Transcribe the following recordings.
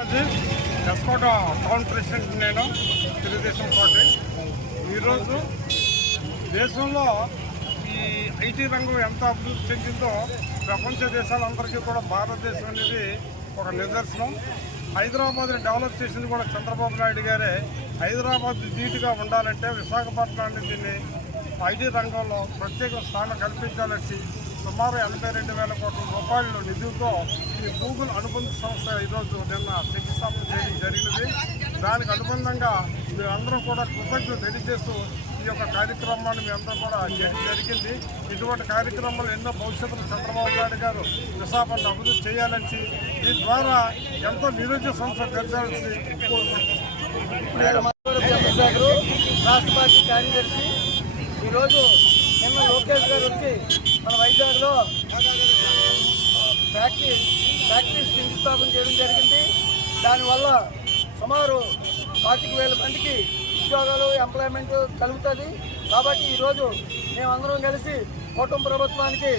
S. Kota town president నేను Telugu Desam party. ఈరోజు దేశంలో ఈ ఐటీ రంగం ఎంత అభివృద్ధి చెందిందో ప్రపంచ దేశాలందరికీ కూడా భారతదేశం అనేది ఒక నిదర్శనం. హైదరాబాద్ని డెవలప్ చేసింది కూడా చంద్రబాబు నాయుడు గారే. హైదరాబాద్ ధీటుగా ఉండాలంటే విశాఖపట్నాన్ని దీన్ని ఐటీ రంగంలో ప్రత్యేక స్థానం కల్పించాలని సుమారు 82,000 కోట్ల రూపాయల నిధులతో ఈ గూగుల్ అనుబంధ సంస్థ ఈరోజు నిన్న శంకుస్థాపన చేయడం జరిగినది. దానికి అనుబంధంగా మేమందరం కూడా కృతజ్ఞతలు తెలియజేస్తూ ఈ యొక్క కార్యక్రమాన్ని మేమందరం కూడా చేయడం జరిగింది. ఇటువంటి కార్యక్రమాలు ఎన్నో భవిష్యత్తులో చంద్రబాబు నాయుడు గారు విశాఖను అభివృద్ధి చేయాలని, దీని ద్వారా ఎంతో నిరుద్యోగ సంస్థ పెంచాలని కోరుకుంటున్నాం. రాష్ట్ర పార్టీ కార్యదర్శి ఈరోజు నిన్న లోకేష్ గారు వచ్చి మన వైజాగ్లో ఫ్యాక్టరీ శంకుస్థాపన చేయడం జరిగింది. దానివల్ల సుమారు 40,000 మందికి ఉద్యోగాలు ఎంప్లాయ్మెంట్ కలుగుతుంది. కాబట్టి ఈరోజు మేమందరం కలిసి కూటమి ప్రభుత్వానికి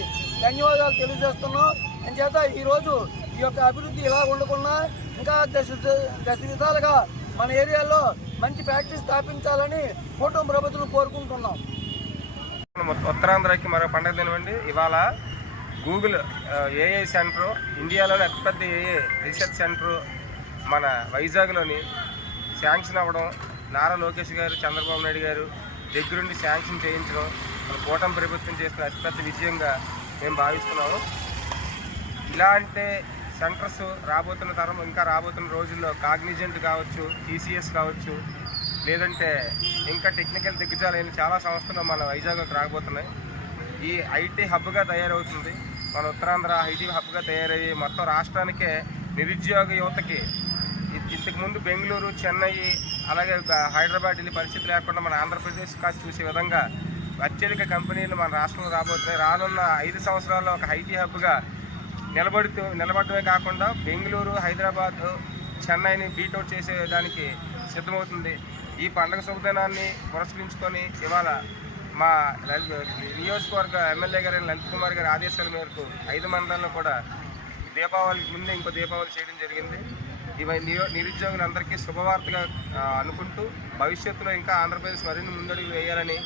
ధన్యవాదాలు తెలియజేస్తున్నాం. అంచేత ఈరోజు ఈ యొక్క అభివృద్ధి ఇలా ఉండకుండా ఇంకా దశ విధాలుగా మన ఏరియాలో మంచి ఫ్యాక్టరీ స్థాపించాలని కూటమి ప్రభుత్వం కోరుకుంటున్నాం. ఉత్తరాంధ్రకి మరో పండుగ దినవండి. ఇవాళ గూగుల్ ఏఐ సెంటర్, ఇండియాలోని అతిపెద్ద ఏఐ రీసెర్చ్ సెంటర్ మన వైజాగ్లోని శాంక్షన్ అవ్వడం, నారా లోకేష్ గారు చంద్రబాబు నాయుడు గారు దగ్గరుండి శాంక్షన్ చేయించడం మన కూటమి ప్రభుత్వం చేసిన అతిపెద్ద విజయంగా మేము భావిస్తున్నాము. ఇలాంటి సెంటర్స్ రాబోతున్న తరం, ఇంకా రాబోతున్న రోజుల్లో కాగ్నిజెంట్ కావచ్చు, టీసీఎస్ కావచ్చు, లేదంటే ఇంకా టెక్నికల్ దిగ్గజాలైన చాలా సంస్థలు మన వైజాగ్కి రాబోతున్నాయి. ఈ ఐటీ హబ్గా తయారవుతుంది. మన ఉత్తరాంధ్ర ఐటీ హబ్గా తయారయ్యి మొత్తం రాష్ట్రానికే నిరుద్యోగ యువతకి ఇంతకుముందు బెంగళూరు, చెన్నై, అలాగే హైదరాబాద్, ఢిల్లీ పరిస్థితి లేకుండా మన ఆంధ్రప్రదేశ్ కాదు చూసే విధంగా అత్యధిక కంపెనీలు మన రాష్ట్రంలో రాబోతున్నాయి. రానున్న 5 సంవత్సరాల్లో ఒక ఐటీ హబ్గా నిలబడమే కాకుండా బెంగళూరు, హైదరాబాద్, చెన్నైని బీటౌట్ చేసేదానికి సిద్ధమవుతుంది. ఈ పండుగ శుభదినాన్ని పురస్కరించుకొని ఇవాళ మా నియోజకవర్గ ఎమ్మెల్యే గారు లలిత్ కుమార్ గారి ఆదేశాల మేరకు 5 మండలాల్లో కూడా దీపావళికి ముందే ఇంకో దీపావళి చేయడం జరిగింది. ఇవి నిరుద్యోగులందరికీ శుభవార్తగా అనుకుంటూ భవిష్యత్తులో ఇంకా ఆంధ్రప్రదేశ్ మరిన్ని ముందడుగు వేయాలని,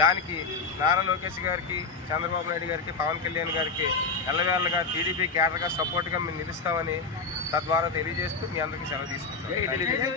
దానికి నారా లోకేష్ గారికి, చంద్రబాబు నాయుడు గారికి, పవన్ కళ్యాణ్ గారికి ఎల్లవేళ్ళగా టీడీపీ క్యాడర్గా సపోర్ట్గా మేము నిలుస్తామని తద్వారా తెలియజేస్తూ మీ అందరికీ సెలవు తీసుకుంటాం.